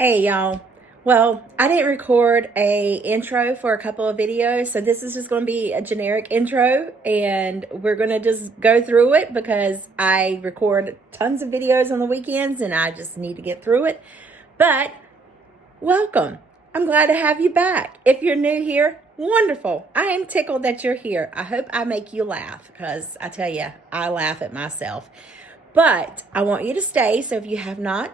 Hey y'all. Well, I didn't record a intro for a couple of videos, so this is just going to be a generic intro, and we're going to just go through it because I record tons of videos on the weekends and I just need to get through it. But welcome. I'm glad to have you back. If you're new here, wonderful. I am tickled that you're here. I hope I make you laugh because I tell you, I laugh at myself. But I want you to stay. So if you have not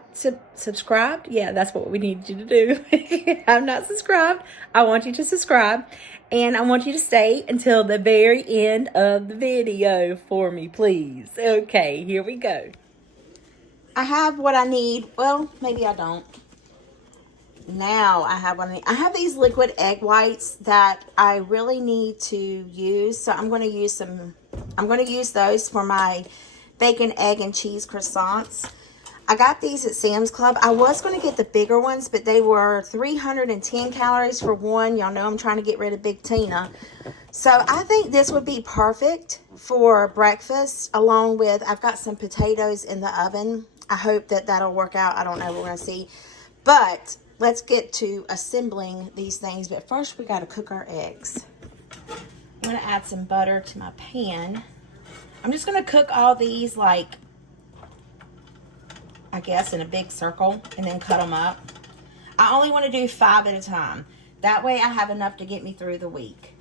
subscribed, yeah, that's what we need you to do. If you have not subscribed, I want you to subscribe. And I want you to stay until the very end of the video for me, please. Okay, here we go. I have what I need. Well, maybe I don't. Now I have what I need. I have these liquid egg whites that I really need to use. So I'm going to use those for my bacon, egg, and cheese croissants. I got these at Sam's Club. I was going to get the bigger ones, but they were 310 calories for one. Y'all know I'm trying to get rid of Big Tina. So I think this would be perfect for breakfast, along with, I've got some potatoes in the oven. I hope that that'll work out. I don't know. We're going to see. But let's get to assembling these things. But first, we got to cook our eggs. I'm going to add some butter to my pan. I'm just going to cook all these, like, I guess, in a big circle and then cut them up. I only want to do 5 at a time. That way I have enough to get me through the week.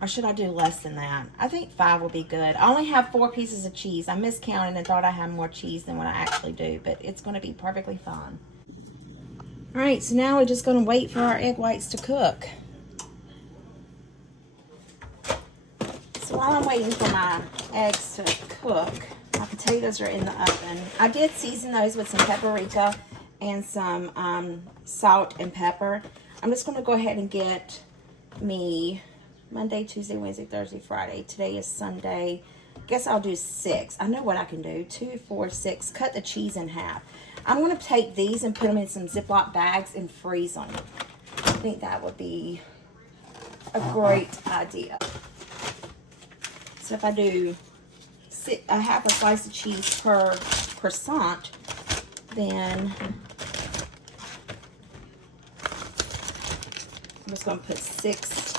Or should I do less than that? I think 5 will be good. I only have 4 pieces of cheese. I miscounted and thought I had more cheese than what I actually do, but it's going to be perfectly fine. All right, so now we're just going to wait for our egg whites to cook. So while I'm waiting for my eggs to cook, my potatoes are in the oven. I did season those with some paprika and some salt and pepper. I'm just going to go ahead and get me Monday, Tuesday, Wednesday, Thursday, Friday. Today is Sunday. Guess I'll do 6. I know what I can do. 2, 4, 6. Cut the cheese in half. I'm going to take these and put them in some Ziploc bags and freeze them. I think that would be a great idea. So if I do a half a slice of cheese per croissant, then I'm just going to put 6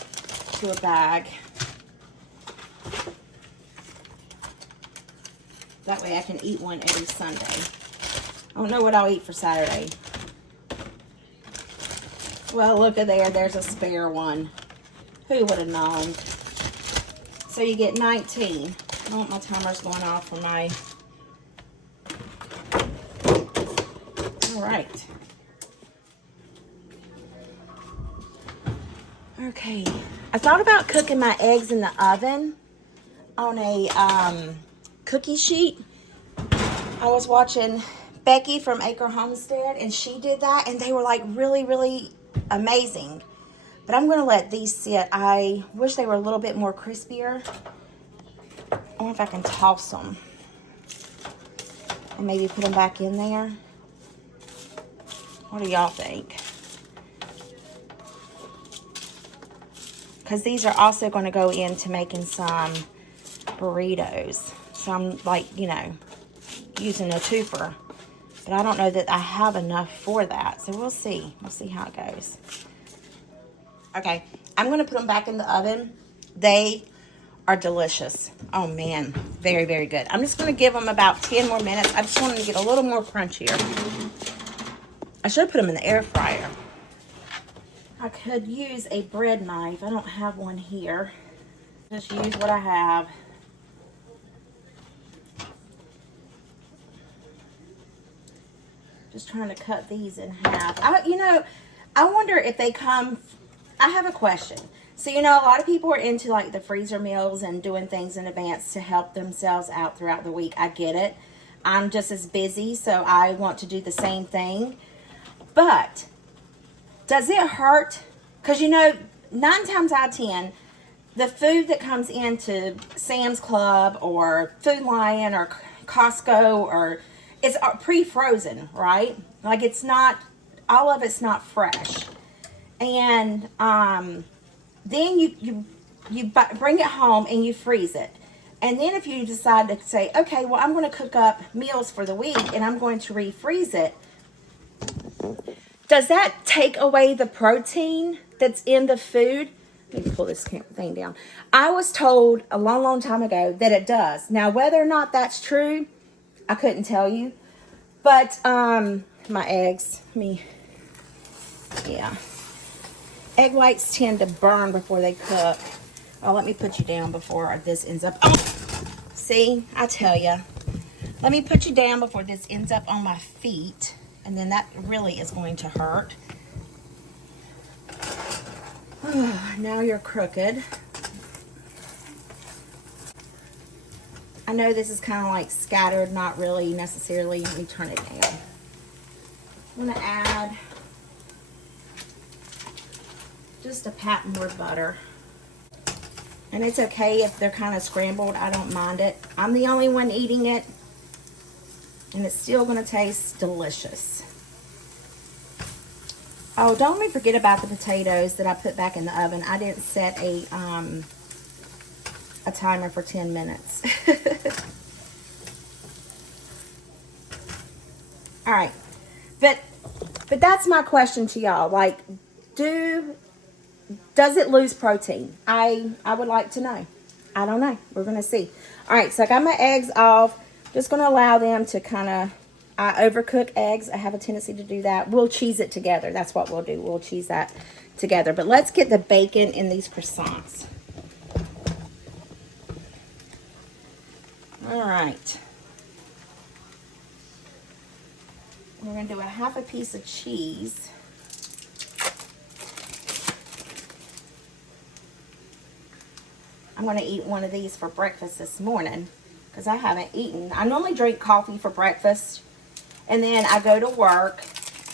to a bag. That way I can eat one every Sunday. I don't know what I'll eat for Saturday. Well, look at there. There's a spare one. Who would have known? So you get 19. I don't want my timer's going off for my... All right. Okay. I thought about cooking my eggs in the oven on a cookie sheet. I was watching Becky from Acre Homestead, and she did that, and they were like really, really amazing. But I'm going to let these sit. I wish they were a little bit more crispier. I wonder if I can toss them and maybe put them back in there. What do y'all think? Because these are also going to go into making some burritos. So I'm like, you know, using a twofer. But I don't know that I have enough for that. So we'll see. We'll see how it goes. Okay, I'm going to put them back in the oven. They are delicious. Oh, man. Very, very good. I'm just going to give them about 10 more minutes. I just want them to get a little more crunchier. I should have put them in the air fryer. I could use a bread knife. I don't have one here. Just use what I have. Just trying to cut these in half. I wonder if they come... I have a question. So, you know, a lot of people are into like the freezer meals and doing things in advance to help themselves out throughout the week. I get it. I'm just as busy, so I want to do the same thing. But does it hurt? Because, you know, 9 times out of 10, the food that comes into Sam's Club or Food Lion or Costco or it's pre-frozen, right? Like it's not, all of it's not fresh. And then you bring it home and you freeze it. And then if you decide to say, okay, well, I'm going to cook up meals for the week and I'm going to refreeze it, Does that take away the protein that's in the food? Let me pull this thing down. I was told a long, long time ago that it does. Now, whether or not that's true, I couldn't tell you. But, my eggs, yeah. Egg whites tend to burn before they cook. Oh, let me put you down before this ends up. Oh, see, I tell you. Let me put you down before this ends up on my feet. And then that really is going to hurt. Oh, now you're crooked. I know this is kind of like scattered, not really necessarily. Let me turn it down. I'm going to add just a pat more butter. And it's okay if they're kind of scrambled. I don't mind it. I'm the only one eating it. And it's still going to taste delicious. Oh, don't let me forget about the potatoes that I put back in the oven. I didn't set a timer for 10 minutes. All right. But that's my question to y'all. Like, does it lose protein? I would like to know. I don't know. We're going to see. All right, so I got my eggs off. Just going to allow them to kind of, I overcook eggs. I have a tendency to do that. We'll cheese it together. That's what we'll do. We'll cheese that together. But let's get the bacon in these croissants. All right. We're going to do a half a piece of cheese. I'm going to eat one of these for breakfast this morning because I haven't eaten. I normally drink coffee for breakfast, and then I go to work,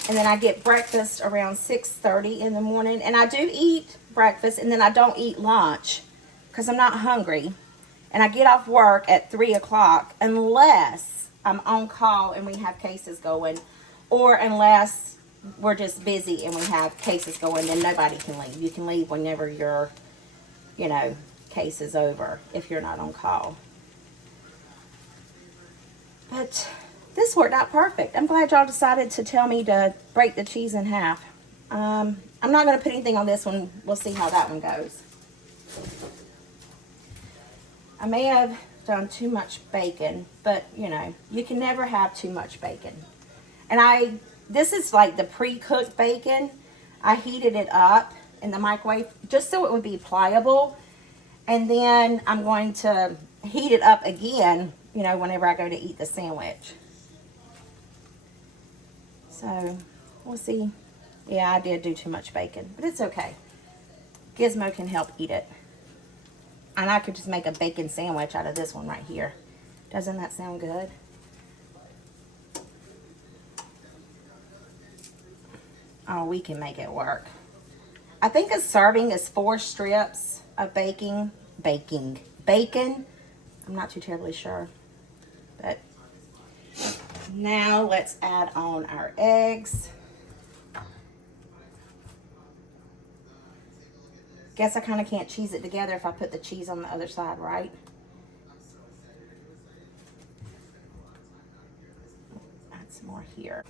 and then I get breakfast around 6:30 in the morning, and I do eat breakfast, and then I don't eat lunch because I'm not hungry, and I get off work at 3 o'clock unless I'm on call and we have cases going, or unless we're just busy and we have cases going, then nobody can leave. You can leave whenever your, case is over if you're not on call. But this worked out perfect. I'm glad y'all decided to tell me to break the cheese in half. I'm not going to put anything on this one. We'll see how that one goes. I may have done too much bacon, but you can never have too much bacon. And this is like the pre-cooked bacon. I heated it up in the microwave just so it would be pliable. And then I'm going to heat it up again, whenever I go to eat the sandwich. So, we'll see. Yeah, I did do too much bacon, but it's okay. Gizmo can help eat it. And I could just make a bacon sandwich out of this one right here. Doesn't that sound good? Oh, we can make it work. I think a serving is 4 strips of bacon. I'm not too terribly sure. But now let's add on our eggs. Guess I kind of can't cheese it together if I put the cheese on the other side, right? Add some more here.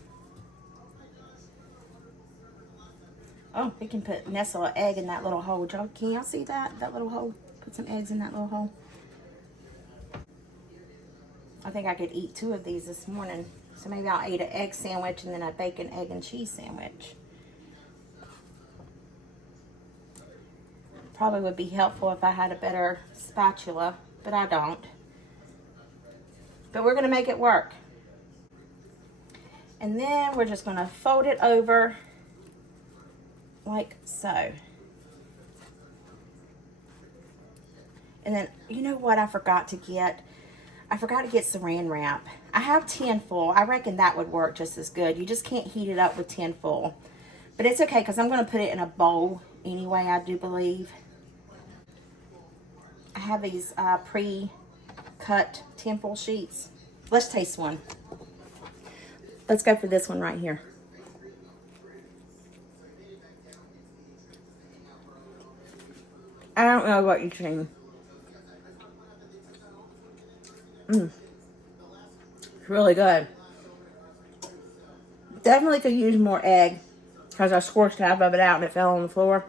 Oh, we can nestle an egg in that little hole. Can y'all see that? That little hole? Put some eggs in that little hole. I think I could eat 2 of these this morning. So maybe I'll eat an egg sandwich and then a bacon, egg, and cheese sandwich. Probably would be helpful if I had a better spatula, but I don't. But we're going to make it work. And then we're just going to fold it over like so. And then, you know what I forgot to get? I forgot to get saran wrap. I have tin foil. I reckon that would work just as good. You just can't heat it up with tin foil. But it's okay because I'm going to put it in a bowl anyway, I do believe. I have these pre-cut tin foil sheets. Let's taste one. Let's go for this one right here. I don't know what you're saying. It's really good. Definitely could use more egg because I squished half of it out and it fell on the floor.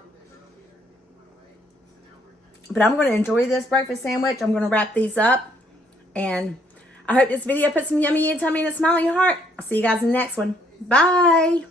But I'm going to enjoy this breakfast sandwich. I'm going to wrap these up. And I hope this video put some yummy in your tummy and a smile in your heart. I'll see you guys in the next one. Bye.